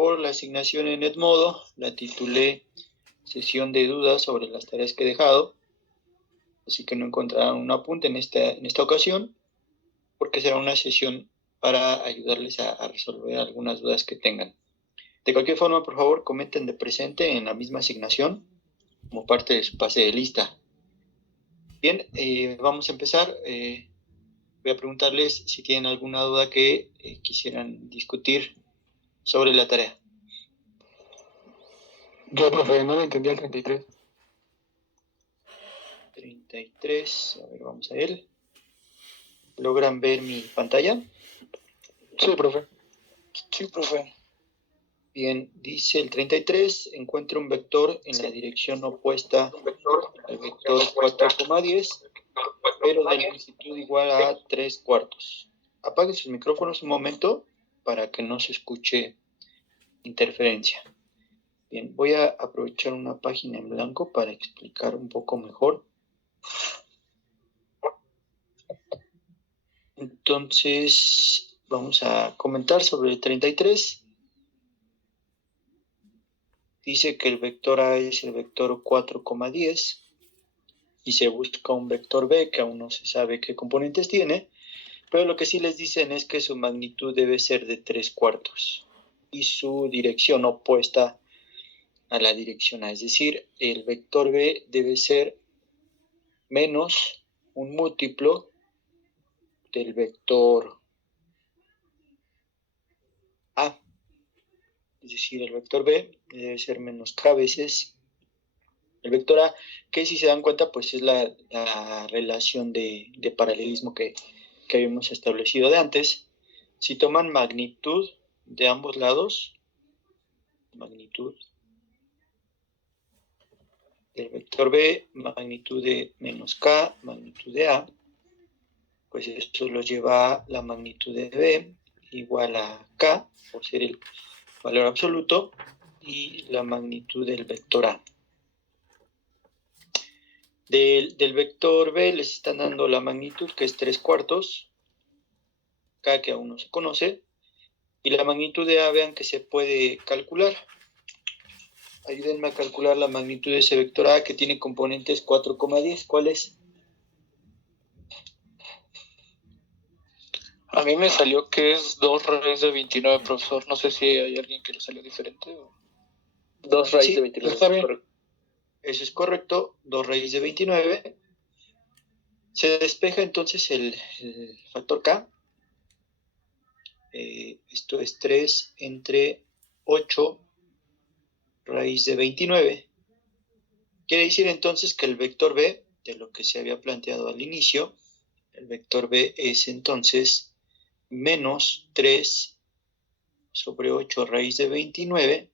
favor la asignación en Edmodo, la titulé Sesión de dudas sobre las tareas que he dejado, así que no encontrarán un apunte en esta ocasión, porque será una sesión para ayudarles a resolver algunas dudas que tengan. De cualquier forma, por favor, comenten de presente en la misma asignación como parte de su pase de lista. Bien, vamos a empezar. Voy a preguntarles si tienen alguna duda que quisieran discutir sobre la tarea. Yo, profe, no le entendí al 33. 33, a ver, vamos a él. ¿Logran ver mi pantalla? Sí, profe. Sí, profe. Bien, dice el 33, encuentra un vector en la dirección opuesta al vector 4,10, pero de longitud igual a 3/4. Apaguen sus micrófonos un momento para que no se escuche interferencia. Bien, voy a aprovechar una página en blanco para explicar un poco mejor. Entonces, vamos a comentar sobre el 33. Dice que el vector A es el vector 4,10 y se busca un vector B que aún no se sabe qué componentes tiene, pero lo que sí les dicen es que su magnitud debe ser de 3/4 y su dirección opuesta a la dirección A, es decir, el vector B debe ser menos un múltiplo del vector A, es decir, el vector B debe ser menos K veces el vector A, que si se dan cuenta, pues es la relación de paralelismo que habíamos establecido de antes. Si toman magnitud de ambos lados, magnitud del vector B, magnitud de menos K, magnitud de A, pues eso los lleva a la magnitud de B igual a K, por ser el valor absoluto, y la magnitud del vector A. Del vector B les están dando la magnitud, que es 3/4, K que aún no se conoce, y la magnitud de A, vean que se puede calcular. Ayúdenme a calcular la magnitud de ese vector A que tiene componentes 4,10. ¿Cuál es? A mí me salió que es 2 raíz de 29, profesor. No sé si hay alguien que le salió diferente. 2 raíz Sí, de 29. está bien. Eso es correcto, 2 raíz de 29. Se despeja entonces el factor K. Esto es 3 entre 8 raíz de 29. Quiere decir entonces que el vector B, de lo que se había planteado al inicio, el vector B es entonces menos 3 sobre 8 raíz de 29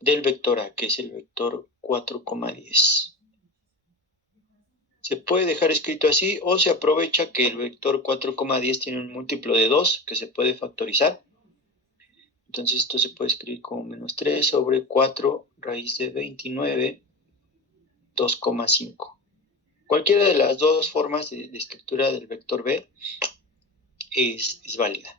del vector A, que es el vector 4,10. Se puede dejar escrito así o se aprovecha que el vector 4,10 tiene un múltiplo de 2 que se puede factorizar. Entonces esto se puede escribir como menos 3 sobre 4 raíz de 29, 2,5. Cualquiera de las dos formas de escritura del vector B es válida.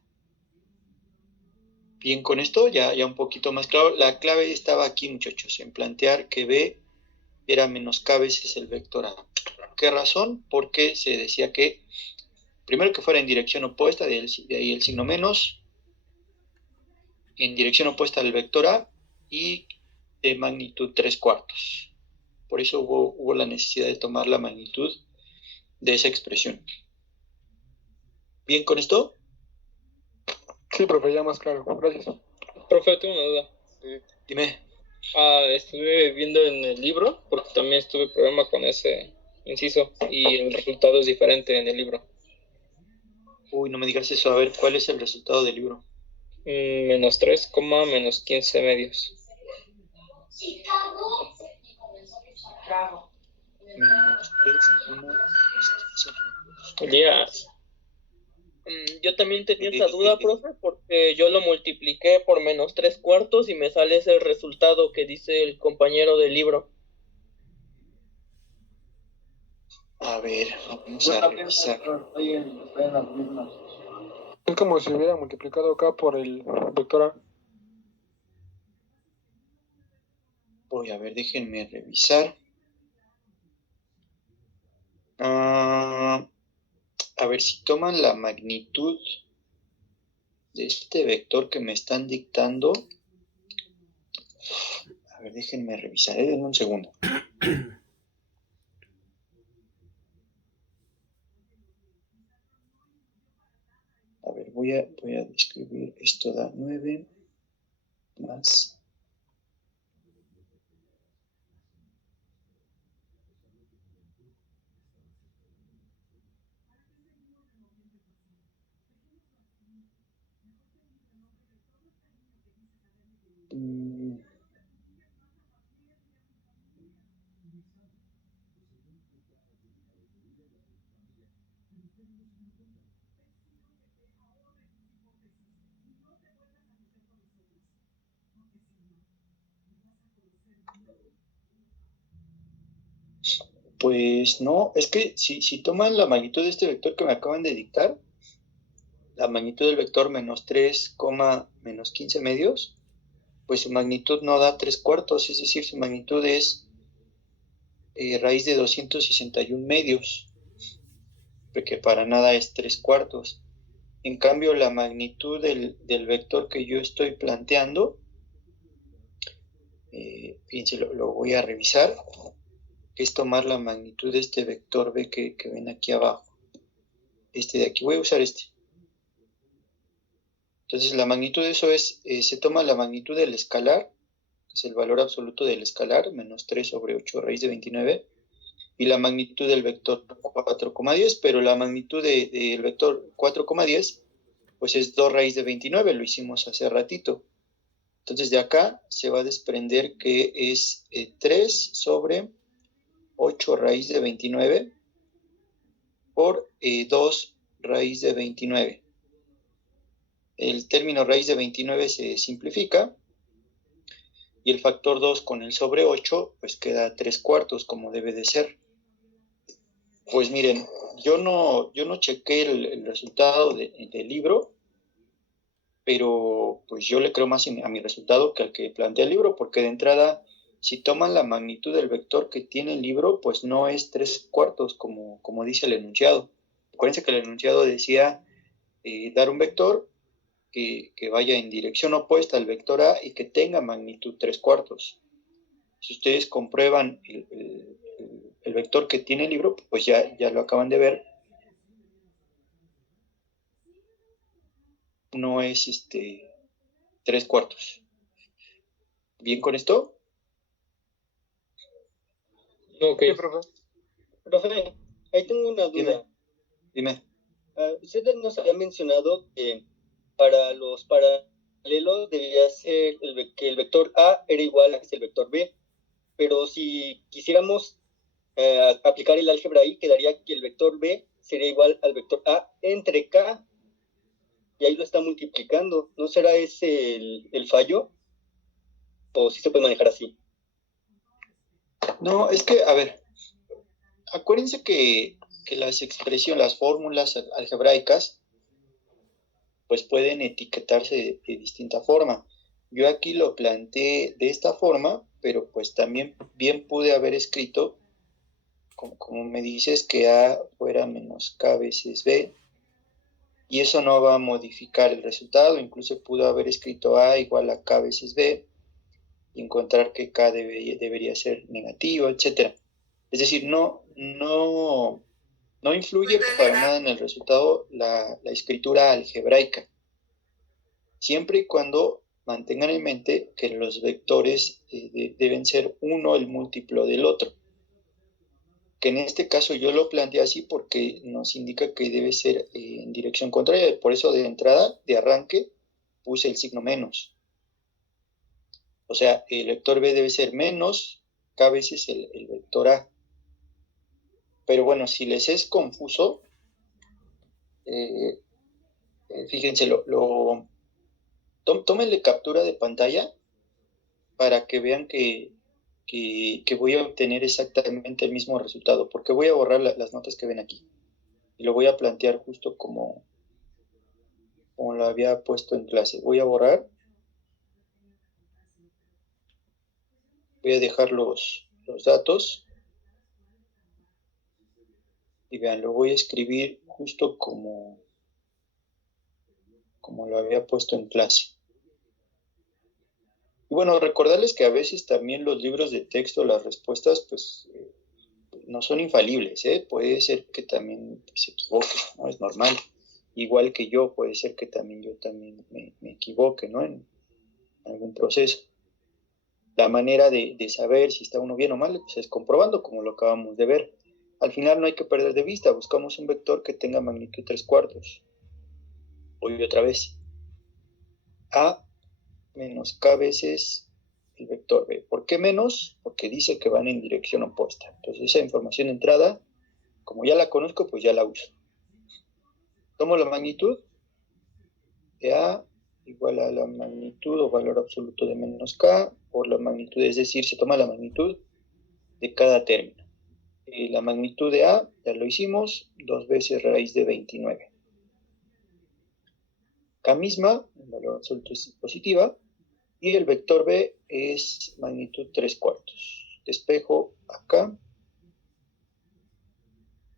Bien, con esto ya un poquito más claro. La clave estaba aquí, muchachos, en plantear que B era menos K veces el vector A. ¿Qué razón? Porque se decía que primero que fuera en dirección opuesta, de ahí el signo menos, en dirección opuesta al vector A y de magnitud 3/4. Por eso hubo la necesidad de tomar la magnitud de esa expresión. ¿Bien con esto? Sí, profe, ya más claro. Gracias. Profe, tengo una duda. Dime. Estuve viendo en el libro, porque también estuve problema con ese inciso, y el resultado es diferente en el libro. Uy, no me digas eso. A ver, ¿cuál es el resultado del libro? Menos 3, menos 15 medios. Ya. Yo también tenía esa duda, profe, porque yo lo multipliqué por menos 3/4 y me sale ese resultado que dice el compañero del libro. A ver, vamos a revisar. Es como si hubiera multiplicado acá por el vector A. Voy a ver, déjenme revisar. A ver si toman la magnitud de este vector que me están dictando. A ver, déjenme revisar, denme un segundo. A ver, voy a escribir, esto da 9 más. Pues no, es que si toman la magnitud de este vector que me acaban de dictar, la magnitud del vector menos 3, menos 15 medios, pues su magnitud no da 3 cuartos, es decir, su magnitud es raíz de 261 medios, porque para nada es 3 cuartos. En cambio, la magnitud del vector que yo estoy planteando, fíjense, lo voy a revisar, que es tomar la magnitud de este vector B que ven aquí abajo. Este de aquí, voy a usar este. Entonces, la magnitud de eso es, se toma la magnitud del escalar, que es el valor absoluto del escalar, menos 3 sobre 8 raíz de 29, y la magnitud del vector 4,10, pero la magnitud del vector 4,10, pues es 2 raíz de 29, lo hicimos hace ratito. Entonces, de acá se va a desprender que es 3 sobre 8 raíz de 29 por 2 raíz de 29. El término raíz de 29 se simplifica y el factor 2 con el sobre 8 pues queda 3 cuartos como debe de ser. Pues miren, yo no chequé el resultado del libro, pero pues yo le creo más a mi resultado que al que plantea el libro, porque de entrada, si toman la magnitud del vector que tiene el libro, pues no es 3 cuartos como dice el enunciado. Acuérdense que el enunciado decía dar un vector que vaya en dirección opuesta al vector A y que tenga magnitud 3 cuartos. Si ustedes comprueban el vector que tiene el libro, pues ya lo acaban de ver. No es 3 cuartos. ¿Bien con esto? Ok. Sí, profe. Profe, ahí tengo una duda. Dime. Usted nos había mencionado que para los paralelos debía ser que el vector A era igual a el vector B, pero si quisiéramos aplicar el álgebra ahí, quedaría que el vector B sería igual al vector A entre K, y ahí lo está multiplicando. ¿No será ese el fallo? ¿O sí se puede manejar así? No, es que, a ver, acuérdense que las expresiones, las fórmulas algebraicas, pues pueden etiquetarse de distinta forma. Yo aquí lo planteé de esta forma, pero pues también bien pude haber escrito, como me dices, que A fuera menos K veces B, y eso no va a modificar el resultado. Incluso pudo haber escrito A igual a K veces B, y encontrar que K debería ser negativo, etc. Es decir, no influye para nada en el resultado la escritura algebraica, siempre y cuando mantengan en mente que los vectores deben ser uno el múltiplo del otro, que en este caso yo lo planteé así porque nos indica que debe ser en dirección contraria, por eso de entrada, de arranque, puse el signo menos. O sea, el vector B debe ser menos K veces el vector A. Pero bueno, si les es confuso, fíjense, tómenle captura de pantalla para que vean que voy a obtener exactamente el mismo resultado, porque voy a borrar las notas que ven aquí. Y lo voy a plantear justo como lo había puesto en clase. Voy a borrar. Voy a dejar los datos. Y vean, lo voy a escribir justo como lo había puesto en clase. Y bueno, recordarles que a veces también los libros de texto, las respuestas, pues no son infalibles, ¿eh? Puede ser que también se equivoque, ¿no? Es normal. Igual que yo, puede ser que también yo me equivoque, ¿no? En algún proceso. La manera de saber si está uno bien o mal, pues es comprobando, como lo acabamos de ver. Al final no hay que perder de vista, buscamos un vector que tenga magnitud 3/4. Voy otra vez. A menos K veces el vector B. ¿Por qué menos? Porque dice que van en dirección opuesta. Entonces esa información de entrada, como ya la conozco, pues ya la uso. Tomo la magnitud de A igual a la magnitud o valor absoluto de menos K por la magnitud, es decir, se toma la magnitud de cada término. La magnitud de A, ya lo hicimos, 2 veces raíz de 29. K misma, el valor absoluto es positiva, y el vector B es magnitud 3/4. Despejo acá,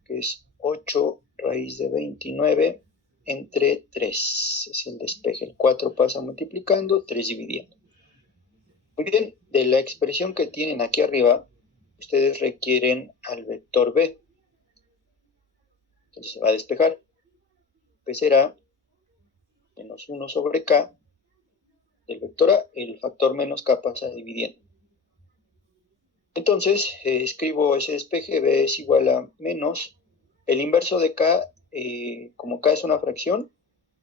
que es 8 raíz de 29 entre 3. Es el despeje. El 4 pasa multiplicando, 3 dividiendo. Muy bien, de la expresión que tienen aquí arriba, ustedes requieren al vector B. Entonces se va a despejar. B será menos 1 sobre K del vector A, el factor menos K pasa dividiendo. Entonces, escribo ese despeje, B es igual a menos, el inverso de K, como K es una fracción,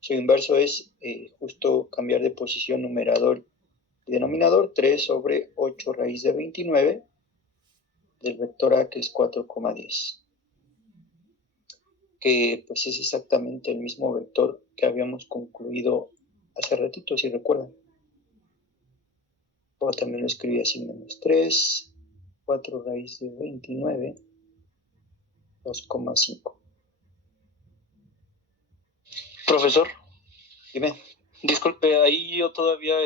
su inverso es justo cambiar de posición numerador y denominador, 3 sobre 8 raíz de 29 del vector A, que es 4,10. Que pues es exactamente el mismo vector que habíamos concluido hace ratito, si recuerdan. O también lo escribí así, menos 3, 4 raíz de 29, 2,5. Profesor, Dime. disculpe, ahí yo todavía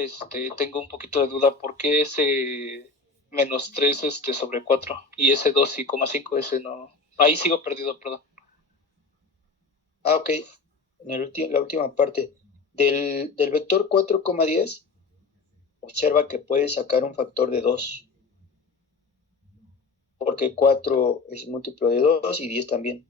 tengo un poquito de duda. ¿Por qué ese menos 3 sobre 4 y ese 2,5, ese no? Ahí sigo perdido, perdón. Ah, ok. La última parte. Del vector 4,10, observa que puedes sacar un factor de 2. Porque 4 es múltiplo de 2 y 10 también.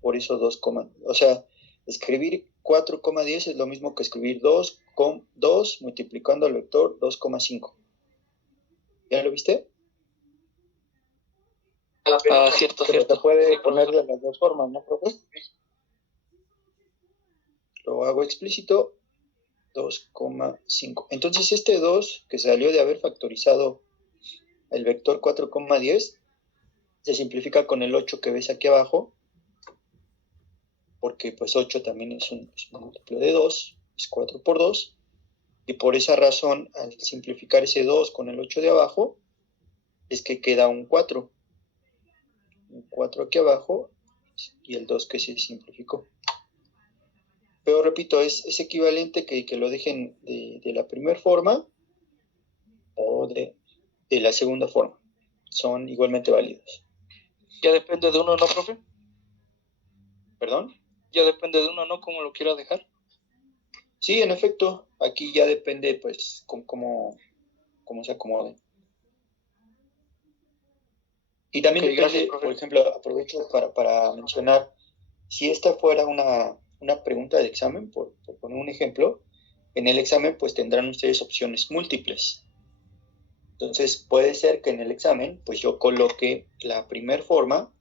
Por eso 2, o sea, escribir 4,10 es lo mismo que escribir 2 con 2 multiplicando al vector 2,5. ¿Ya lo viste? Cierto. Pero se puede poner de las dos formas, ¿no, profe? Lo hago explícito, 2,5. Entonces este 2 que salió de haber factorizado el vector 4,10 se simplifica con el 8 que ves aquí abajo, porque pues 8 también es un múltiplo de 2, es 4 por 2, y por esa razón al simplificar ese 2 con el 8 de abajo es que queda un 4 aquí abajo y el 2 que se simplificó. Pero repito, es equivalente que lo dejen de la primera forma o de la segunda forma. Son igualmente válidos. Ya depende de uno, ¿no, profe? ¿Perdón? Ya depende de uno, ¿no? Cómo lo quiera dejar. Sí, en efecto, aquí ya depende, pues, cómo se acomode. Y también Okay, depende, gracias, por ejemplo, aprovecho para mencionar, si esta fuera una pregunta de examen, por poner un ejemplo, en el examen pues tendrán ustedes opciones múltiples. Entonces puede ser que en el examen pues yo coloque la primera forma,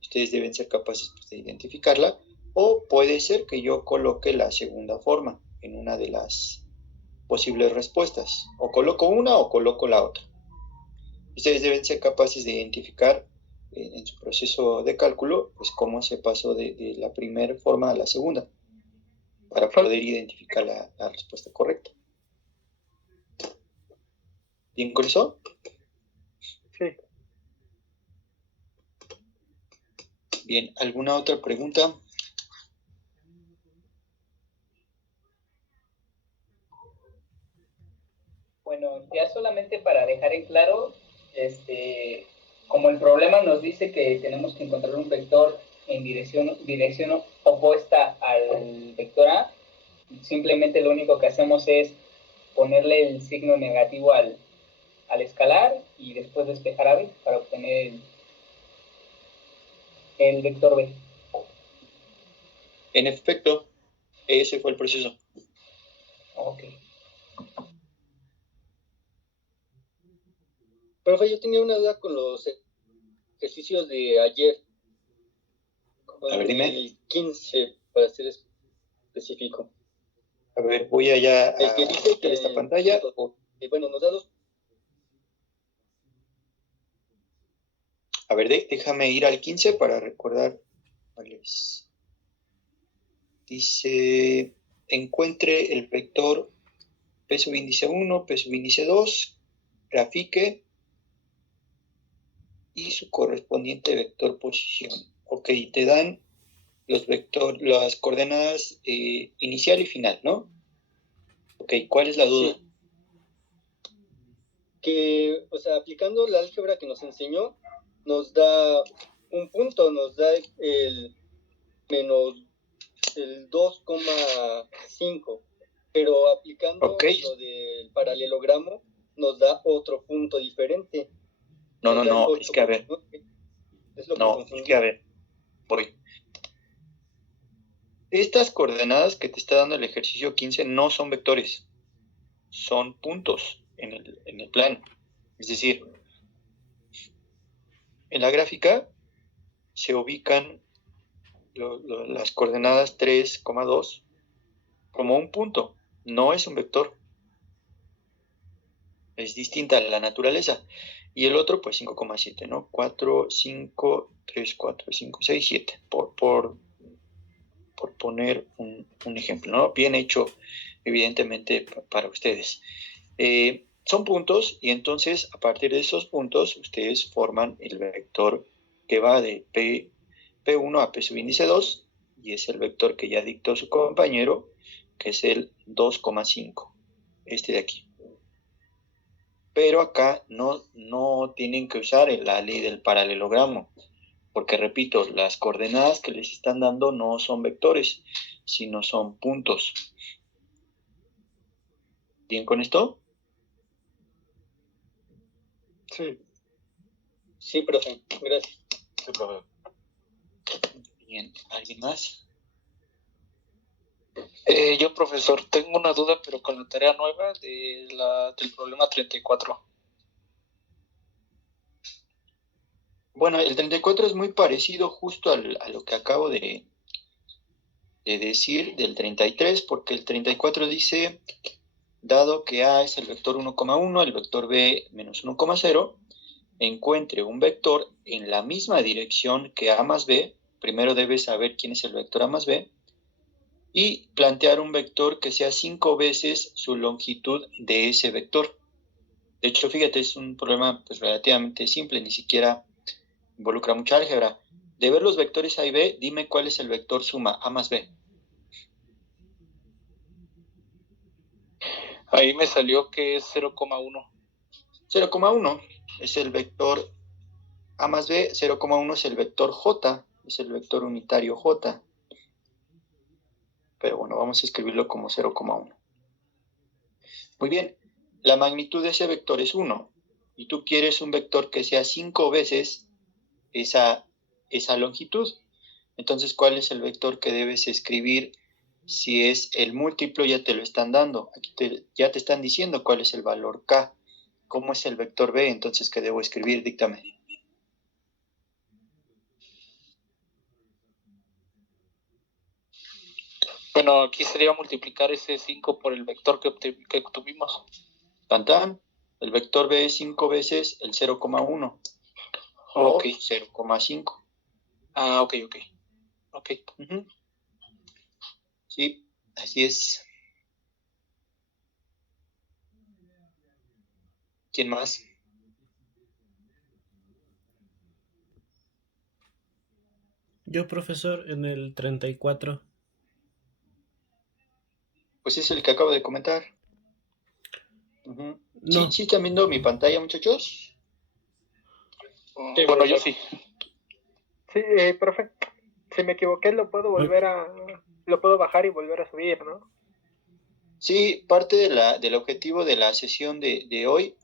ustedes deben ser capaces pues, de identificarla, o puede ser que yo coloque la segunda forma en una de las posibles respuestas. O coloco una o coloco la otra. Ustedes deben ser capaces de identificar en su proceso de cálculo pues cómo se pasó de la primera forma a la segunda para poder identificar la respuesta correcta. ¿Bien con eso? Sí. Bien, ¿alguna otra pregunta? Bueno, ya solamente para dejar en claro, como el problema nos dice que tenemos que encontrar un vector en dirección opuesta al vector A, simplemente lo único que hacemos es ponerle el signo negativo al escalar y después despejar a B para obtener el vector B. En efecto, ese fue el proceso. Ok. Profe, yo tenía una duda con los ejercicios de ayer. Con A ver, dime. el 15, para ser específico. A ver, voy allá El que dice que esta pantalla. Bueno, nos da dos. A ver, déjame ir al 15 para recordar cuáles. Dice, encuentre el vector P subíndice 1, P subíndice 2, grafique y su correspondiente vector posición. Ok, te dan las coordenadas inicial y final, ¿no? Ok, ¿cuál es la duda? Sí. Que, o sea, aplicando la álgebra que nos enseñó, nos da un punto, nos da el menos el 2,5, pero aplicando lo del paralelogramo nos da otro punto diferente. No, es que a ver. Voy. Estas coordenadas que te está dando el ejercicio 15 no son vectores, son puntos en el plano. Es decir, en la gráfica se ubican las coordenadas 3,2 como un punto, no es un vector. Es distinta a la naturaleza. Y el otro, pues 5,7, ¿no? 4, 5, 3, 4, 5, 6, 7. Por poner un ejemplo, ¿no? Bien hecho, evidentemente, para ustedes. Son puntos y entonces, a partir de esos puntos, ustedes forman el vector que va de P1 a P subíndice 2 y es el vector que ya dictó su compañero, que es el 2,5, este de aquí. Pero acá no tienen que usar la ley del paralelogramo, porque repito, las coordenadas que les están dando no son vectores, sino son puntos. ¿Bien con esto? Sí. Sí, profe, gracias. Sí, profe. Bien, ¿alguien más? Yo, profesor, tengo una duda, pero con la tarea nueva del problema 34. Bueno, el 34 es muy parecido justo a lo que acabo de decir del 33, porque el 34 dice, dado que A es el vector 1,1, el vector B menos 1,0, encuentre un vector en la misma dirección que A más B. Primero debes saber quién es el vector A más B, y plantear un vector que sea 5 veces su longitud de ese vector. De hecho, fíjate, es un problema pues, relativamente simple, ni siquiera involucra mucha álgebra. De ver los vectores A y B, dime cuál es el vector suma A más B. Ahí me salió que es 0,1. 0,1 es el vector A más B, 0,1 es el vector J, es el vector unitario J. Pero bueno, vamos a escribirlo como 0,1. Muy bien, la magnitud de ese vector es 1, y tú quieres un vector que sea 5 veces esa longitud. Entonces, ¿cuál es el vector que debes escribir? Si es el múltiplo, ya te lo están dando. Aquí ya te están diciendo cuál es el valor K. ¿Cómo es el vector B? Entonces, ¿qué debo escribir? Díctame. Bueno, aquí sería multiplicar ese 5 por el vector que obtuvimos. Tan. El vector B es 5 veces el 0,1. Ok. 0,5. Ah, ok. Uh-huh. Sí, así es. ¿Quién más? Yo, profesor, en el 34. Pues es el que acabo de comentar. Ujú. No. ¿Sí están viendo mi pantalla, muchachos? Sí, bueno, yo sí. Sí, profe, si me equivoqué lo puedo lo puedo bajar y volver a subir, ¿no? Sí, parte del objetivo de la sesión de hoy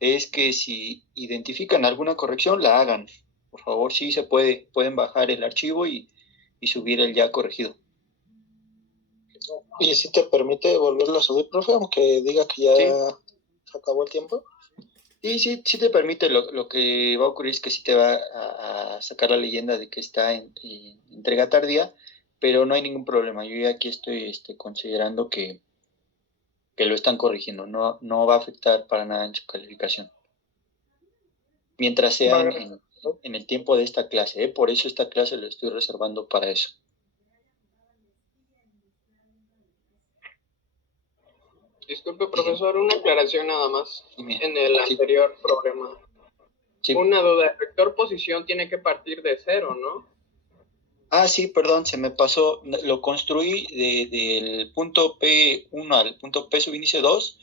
es que si identifican alguna corrección, la hagan. Por favor, sí se pueden bajar el archivo y subir el ya corregido. ¿Y si te permite volverlo a subir, profe, aunque diga que ya Sí. se acabó el tiempo? Sí te permite. Lo que va a ocurrir es que sí te va a sacar la leyenda de que está en entrega tardía, pero no hay ningún problema. Yo ya aquí estoy considerando que lo están corrigiendo. No va a afectar para nada en su calificación. Mientras sean en el tiempo de esta clase, ¿eh? Por eso esta clase la estoy reservando para eso. Disculpe, profesor, una aclaración nada más. Dime. En el anterior programa. Sí. Una duda, el vector posición tiene que partir de 0, ¿no? Sí, perdón, se me pasó. Lo construí del punto P1 al punto P subíndice 2,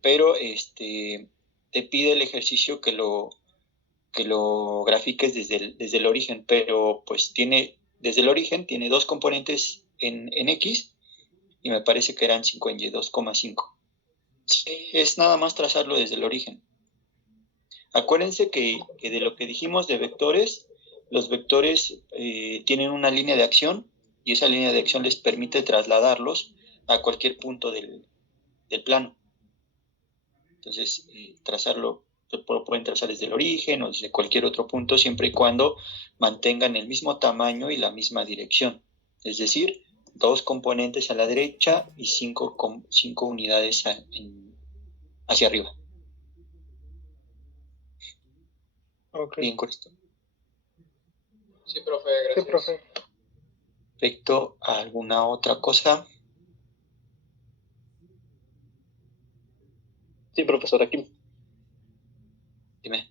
pero te pide el ejercicio que lo grafiques desde el origen, pero pues desde el origen tiene dos componentes en X y me parece que eran 5 en Y, 2,5. Sí, es nada más trazarlo desde el origen. Acuérdense que de lo que dijimos de vectores, los vectores tienen una línea de acción y esa línea de acción les permite trasladarlos a cualquier punto del plano. Entonces, trazarlo, pueden trazar desde el origen o desde cualquier otro punto, siempre y cuando mantengan el mismo tamaño y la misma dirección. Es decir, 2 componentes a la derecha y 5 unidades hacia arriba. Ok. Bien, con esto. Sí, profe, gracias. Sí, profe. Perfecto. ¿Alguna otra cosa? Sí, profesor, aquí. Dime.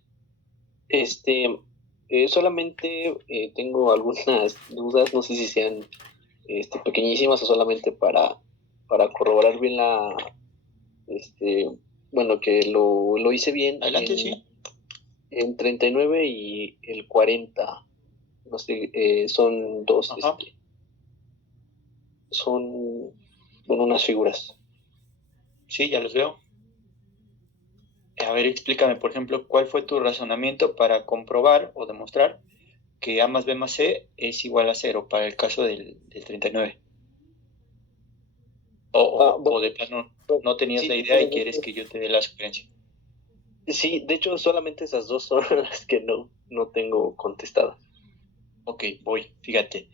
Solamente tengo algunas dudas, no sé si sean pequeñísimas o solamente para corroborar bien bueno, que lo hice bien. Adelante, sí. En 39 y el 40, no sé, son dos, son unas figuras. Sí, ya los veo. A ver, explícame, por ejemplo, ¿cuál fue tu razonamiento para comprobar o demostrar que A más B más C es igual a 0 para el caso del 39? O de plano no tenías sí, la idea y quieres que yo te dé la sugerencia. Sí, de hecho solamente esas dos son las que no tengo contestadas. Ok, voy, fíjate.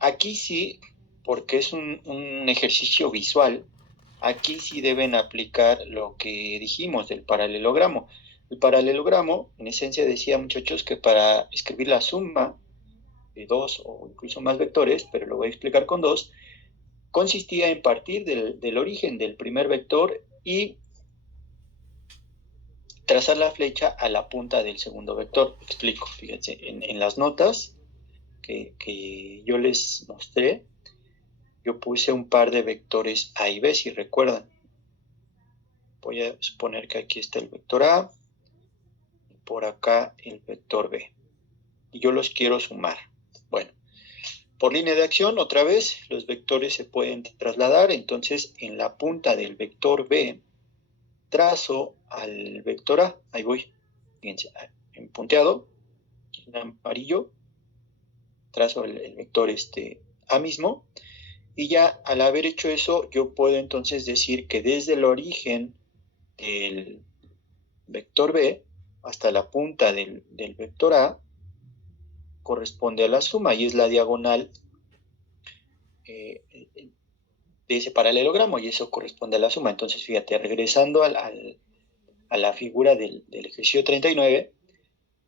Aquí sí, porque es un ejercicio visual, aquí sí deben aplicar lo que dijimos del paralelogramo. El paralelogramo, en esencia, decía, muchachos, que para escribir la suma de 2 o incluso más vectores, pero lo voy a explicar con 2, consistía en partir del origen del primer vector y trazar la flecha a la punta del segundo vector. Explico, fíjense, en las notas que yo les mostré, yo puse un par de vectores A y B, si recuerdan. Voy a suponer que aquí está el vector A, y por acá el vector B. Y yo los quiero sumar. Bueno, por línea de acción, otra vez, los vectores se pueden trasladar. Entonces, en la punta del vector B, trazo al vector A. Ahí voy. Fíjense, en punteado, en amarillo, trazo el vector A mismo. Y ya al haber hecho eso, yo puedo entonces decir que desde el origen del vector B hasta la punta del vector A corresponde a la suma y es la diagonal de ese paralelogramo y eso corresponde a la suma. Entonces, fíjate, regresando a la figura del ejercicio 39,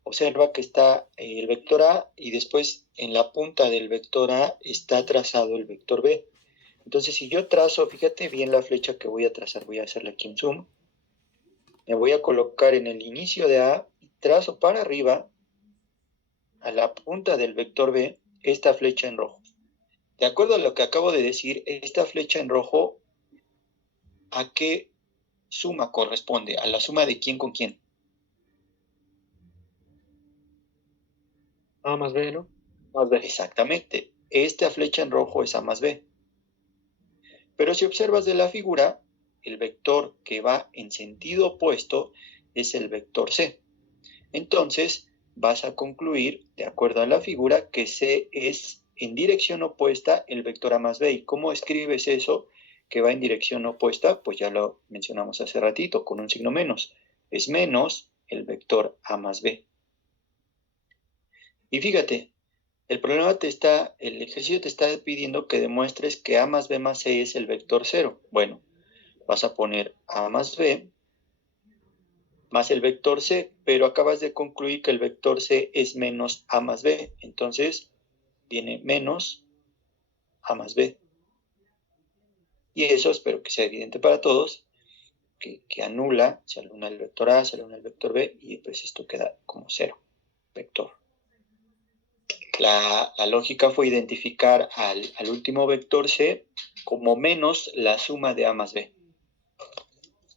observa que está el vector A y después en la punta del vector A está trazado el vector B. Entonces, si yo trazo, fíjate bien la flecha que voy a trazar, voy a hacerle aquí un zoom. Me voy a colocar en el inicio de A y trazo para arriba a la punta del vector B esta flecha en rojo. De acuerdo a lo que acabo de decir, esta flecha en rojo, ¿a qué suma corresponde? ¿A la suma de quién con quién? A más B, ¿no? Más B. Exactamente. Esta flecha en rojo es A más B. Pero si observas de la figura, el vector que va en sentido opuesto es el vector C. Entonces, vas a concluir, de acuerdo a la figura, que C es en dirección opuesta el vector A más B. ¿Y cómo escribes eso que va en dirección opuesta? Pues ya lo mencionamos hace ratito, con un signo menos. Es menos el vector A más B. Y fíjate, el ejercicio te está pidiendo que demuestres que A más B más C es el vector 0. Bueno, vas a poner A más B más el vector C, pero acabas de concluir que el vector C es menos A más B. Entonces, viene menos A más B. Y eso espero que sea evidente para todos, que se anula el vector A, se anula el vector B, y pues esto queda como 0, vector. La lógica fue identificar al último vector C como menos la suma de A más B.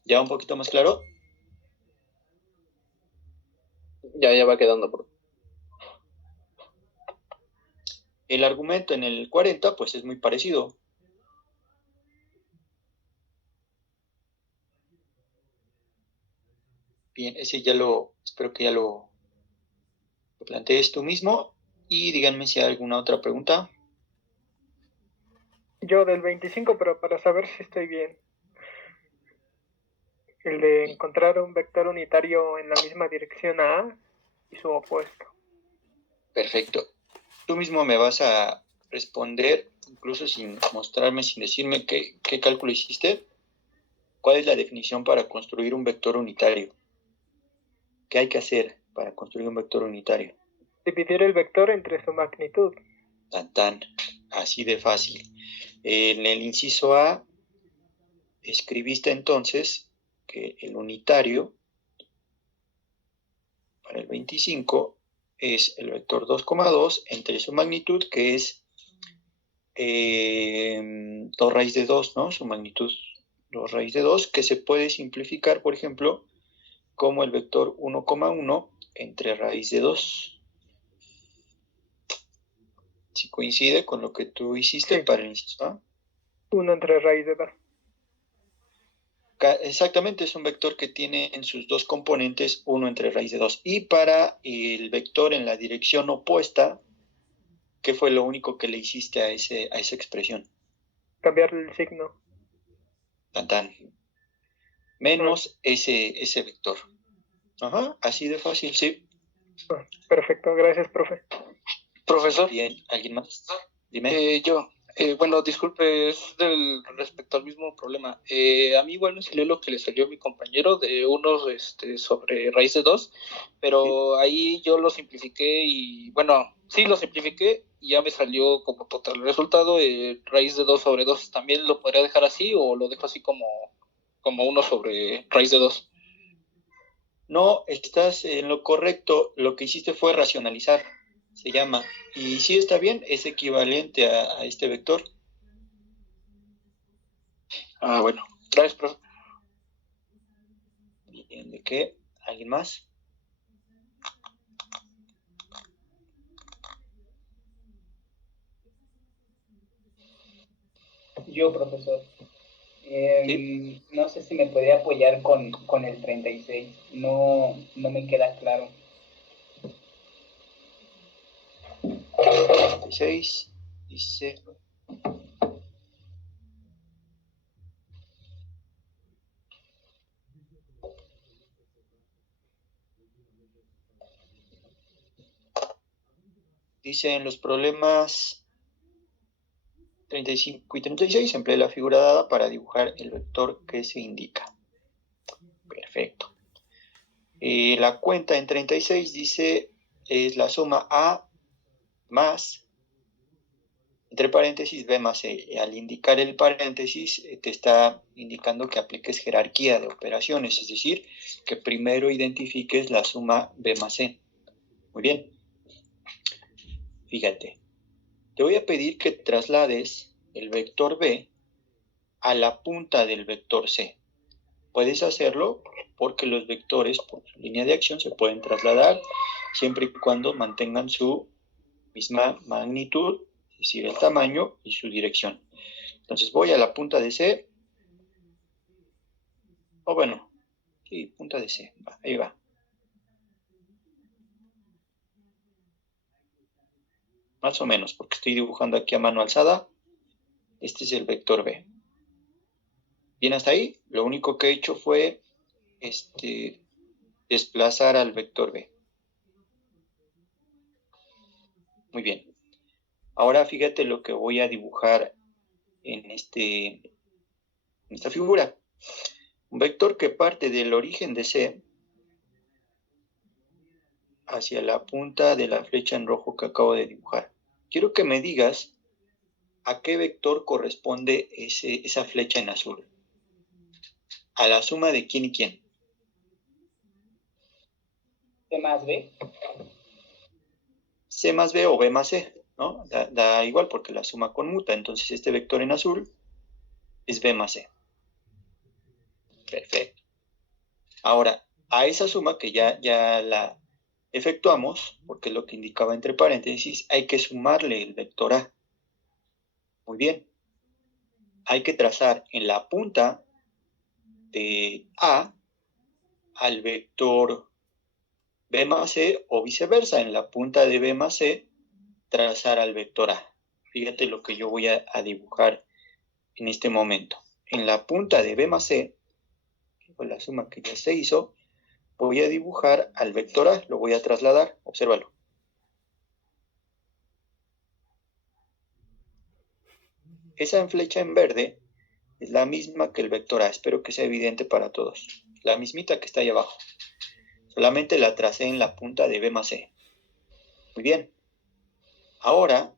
¿Ya un poquito más claro? Ya va quedando, profe. El argumento en el 40 pues es muy parecido. Bien, ese espero que ya lo plantees tú mismo, y díganme si hay alguna otra pregunta. Yo del 25, pero para saber si estoy bien. El de encontrar un vector unitario en la misma dirección a A y su opuesto. Perfecto. Tú mismo me vas a responder, incluso sin mostrarme, sin decirme qué cálculo hiciste. ¿Cuál es la definición para construir un vector unitario? ¿Qué hay que hacer para construir un vector unitario? Dividir el vector entre su magnitud. Tan, así de fácil. En el inciso A, escribiste entonces que el unitario para el 25 es el vector 2,2 entre su magnitud, que es 2 raíz de 2, ¿no? Su magnitud 2 raíz de 2, que se puede simplificar, por ejemplo, como el vector 1,1 entre raíz de 2. Si coincide con lo que tú hiciste, sí, para el inciso A. 1 entre raíz de 2. Exactamente, es un vector que tiene en sus dos componentes 1 entre raíz de 2. Y para el vector en la dirección opuesta, ¿qué fue lo único que le hiciste a esa expresión? Cambiarle el signo. Tan. Menos ese vector. Ajá, así de fácil, sí. Perfecto, gracias, profe. Profesor. Bien, ¿alguien más? Dime. Bueno, disculpe, es respecto al mismo problema. A mí igual me salió lo que le salió a mi compañero de unos sobre raíz de 2, pero sí, ahí yo lo simplifiqué y, bueno, sí lo simplifiqué y ya me salió como total resultado raíz de 2 sobre 2. ¿También lo podría dejar así o lo dejo así como 1 sobre raíz de 2? No, estás en lo correcto. Lo que hiciste fue racionalizar, se llama. Y sí está bien, es equivalente a este vector. Ah, bueno. Gracias, profe. Bien, ¿de qué? ¿Alguien más? Yo, profesor. ¿Sí? No sé si me podría apoyar con el 36. No me queda claro. 36 dice... Dice en los problemas 35 y 36, empleé la figura dada para dibujar el vector que se indica. Perfecto. La cuenta en 36 dice, es la suma A más, entre paréntesis, B más C. Al indicar el paréntesis, te está indicando que apliques jerarquía de operaciones, es decir, que primero identifiques la suma B más C. Muy bien. Fíjate, te voy a pedir que traslades el vector B a la punta del vector C. puedes hacerlo porque los vectores por su línea de acción se pueden trasladar siempre y cuando mantengan su misma magnitud, es decir, el tamaño y su dirección. Entonces voy a la punta de C, o bueno, sí, punta de C, ahí va. Más o menos, porque estoy dibujando aquí a mano alzada. Este es el vector B. Bien, hasta ahí, lo único que he hecho fue desplazar al vector B. Muy bien. Ahora fíjate lo que voy a dibujar en esta figura. Un vector que parte del origen de C hacia la punta de la flecha en rojo que acabo de dibujar. Quiero que me digas a qué vector corresponde esa flecha en azul. ¿A la suma de quién y quién? C más B. C más B o B más C, ¿no? Da igual porque la suma conmuta. Entonces este vector en azul es B más C. Perfecto. Ahora, a esa suma que ya la efectuamos, porque es lo que indicaba entre paréntesis, hay que sumarle el vector A. Muy bien. Hay que trazar en la punta de A al vector B más C o viceversa, en la punta de B más C trazar al vector A. Fíjate lo que yo voy a dibujar en este momento. En la punta de B más C, con la suma que ya se hizo, voy a dibujar al vector A, lo voy a trasladar, obsérvalo. Esa flecha en verde es la misma que el vector A, espero que sea evidente para todos. La mismita que está ahí abajo. Solamente la tracé en la punta de B más C. Muy bien. Ahora,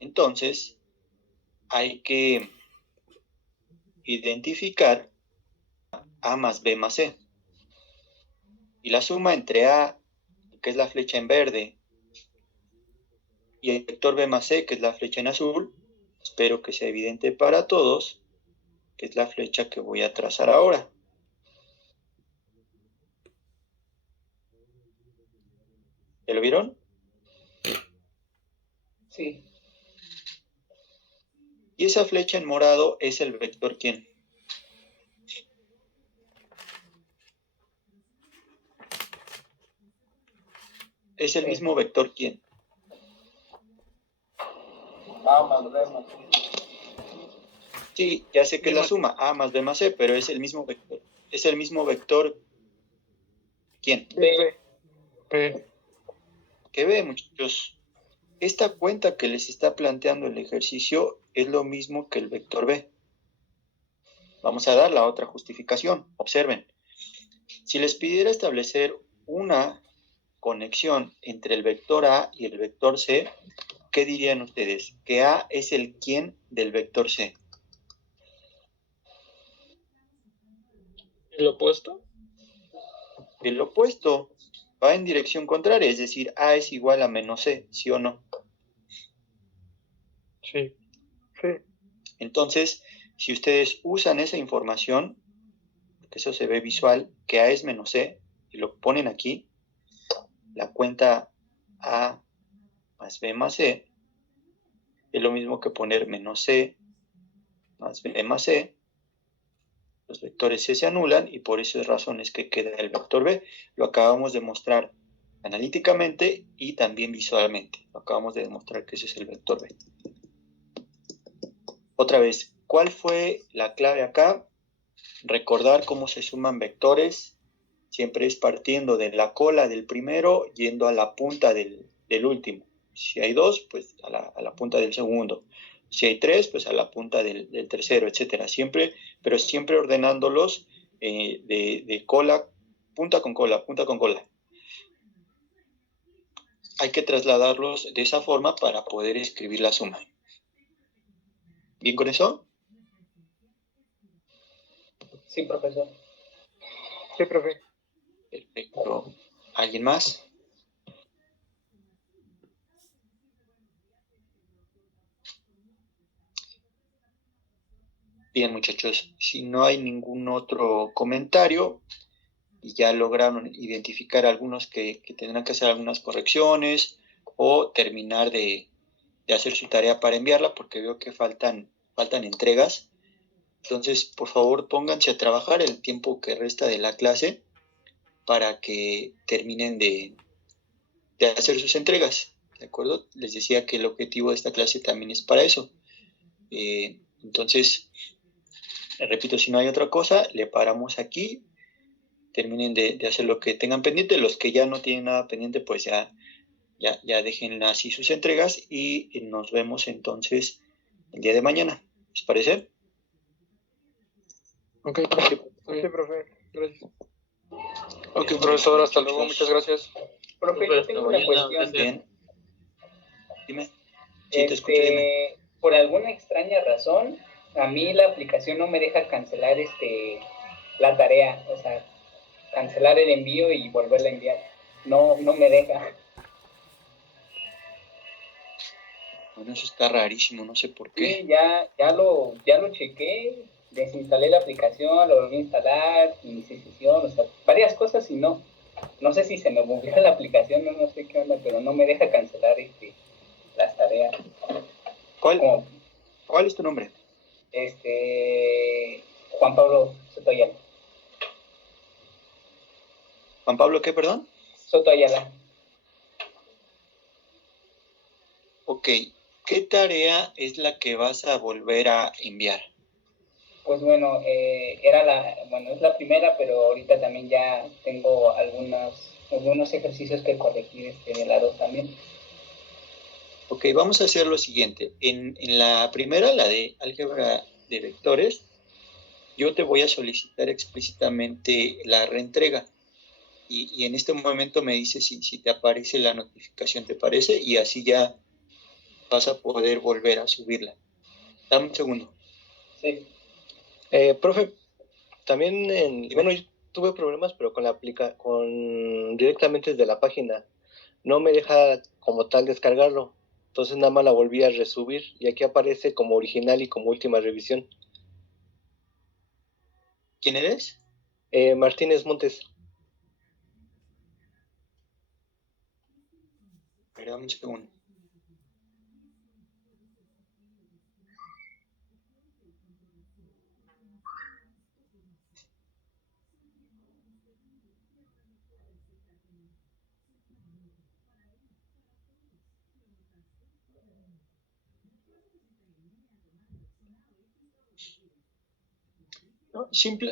entonces, hay que identificar A más B más C. Y la suma entre A, que es la flecha en verde, y el vector B más C, que es la flecha en azul, espero que sea evidente para todos, que es la flecha que voy a trazar ahora. ¿Ya lo vieron? Sí. Y esa flecha en morado es el vector ¿quién? Es el mismo vector ¿quién? A más B más C. Sí, ya sé que es la suma A más B más C, pero es el mismo vector. Es el mismo vector ¿quién? B. ¿Qué ve, muchachos? Esta cuenta que les está planteando el ejercicio es lo mismo que el vector B. Vamos a dar la otra justificación. Observen. Si les pidiera establecer una conexión entre el vector A y el vector C, ¿qué dirían ustedes? Que A es el quién del vector C. ¿El opuesto? El opuesto va en dirección contraria, es decir, A es igual a menos C, ¿sí o no? Sí. Sí. Entonces, si ustedes usan esa información, que eso se ve visual, que A es menos C, y lo ponen aquí, la cuenta A más B más C, es lo mismo que poner menos C más B más C. Los vectores C se anulan y por esas razones que queda el vector B. Lo acabamos de mostrar analíticamente y también visualmente. Lo acabamos de demostrar que ese es el vector B. Otra vez, ¿cuál fue la clave acá? Recordar cómo se suman vectores. Siempre es partiendo de la cola del primero yendo a la punta del último. Si hay dos, pues a la punta del segundo. Si hay tres, pues a la punta del tercero, etcétera. Siempre, pero siempre ordenándolos de cola, punta con cola, punta con cola. Hay que trasladarlos de esa forma para poder escribir la suma. ¿Bien con eso? Sí, profesor. Sí, profe. Perfecto. ¿Alguien más? Bien, muchachos, si no hay ningún otro comentario y ya lograron identificar algunos que tendrán que hacer algunas correcciones o terminar de hacer su tarea para enviarla, porque veo que faltan entregas. Entonces, por favor, pónganse a trabajar el tiempo que resta de la clase para que terminen de hacer sus entregas, ¿de acuerdo? Les decía que el objetivo de esta clase también es para eso. Entonces, repito, si no hay otra cosa, le paramos aquí, terminen de hacer lo que tengan pendiente. Los que ya no tienen nada pendiente, pues ya dejen así sus entregas y nos vemos entonces el día de mañana. ¿Les parece? Ok, profe. Sí, profe. Gracias. Ok, profesor, hasta luego, muchas gracias. Profe, yo tengo una cuestión. Bien. Dime. Sí, te escucho, dime. Por alguna extraña razón, a mí la aplicación no me deja cancelar la tarea, o sea, cancelar el envío y volverla a enviar. No me deja. Bueno, eso está rarísimo, no sé por qué. Sí, ya lo chequé, desinstalé la aplicación, lo volví a instalar, inicié sesión, o sea, varias cosas y no sé si se me movió la aplicación, no sé qué onda, pero no me deja cancelar las tareas. ¿Cuál es tu nombre? Juan Pablo Soto Ayala. ¿Juan Pablo qué, perdón? Soto Ayala. Ok, ¿qué tarea es la que vas a volver a enviar? Pues bueno, es la primera, pero ahorita también ya tengo algunos ejercicios que corregir de la 2 también. Ok, vamos a hacer lo siguiente. En la primera, la de álgebra de vectores, yo te voy a solicitar explícitamente la reentrega. Y en este momento me dices si te aparece la notificación, ¿te parece? Y así ya vas a poder volver a subirla. Dame un segundo. Sí. Profe, también bueno, yo tuve problemas, pero con directamente desde la página. No me deja como tal descargarlo. Entonces nada más la volví a resubir y aquí aparece como original y como última revisión. ¿Quién eres? Martínez Montes. Perdón, un segundo.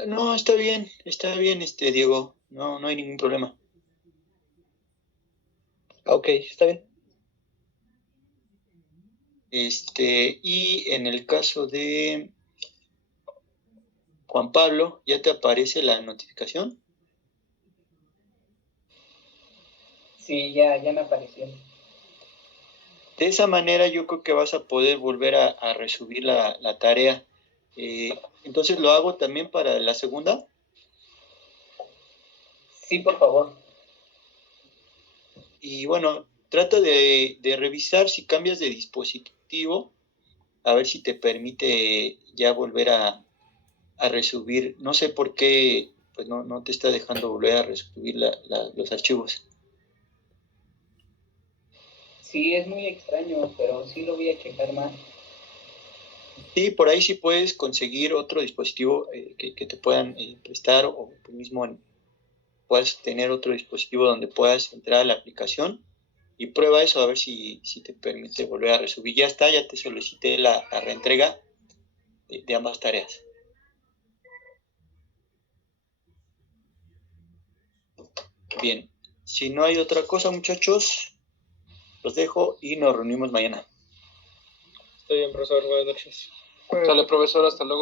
No, está bien, Diego. No hay ningún problema. Ok, está bien. Y en el caso de Juan Pablo, ¿ya te aparece la notificación? Sí, ya me apareció. De esa manera yo creo que vas a poder volver a resubir la tarea. Entonces, ¿lo hago también para la segunda? Sí, por favor. Y bueno, trata de revisar si cambias de dispositivo, a ver si te permite ya volver a resubir. No sé por qué pues no te está dejando volver a resubir los archivos. Sí, es muy extraño, pero sí lo voy a checar más. Sí, por ahí sí puedes conseguir otro dispositivo que te puedan prestar o tú mismo puedas tener otro dispositivo donde puedas entrar a la aplicación y prueba eso a ver si te permite volver a resubir. Ya está, ya te solicité la reentrega de ambas tareas. Bien, si no hay otra cosa, muchachos, los dejo y nos reunimos mañana. Está bien, profesor, buenas noches. Sale, profesor, hasta luego.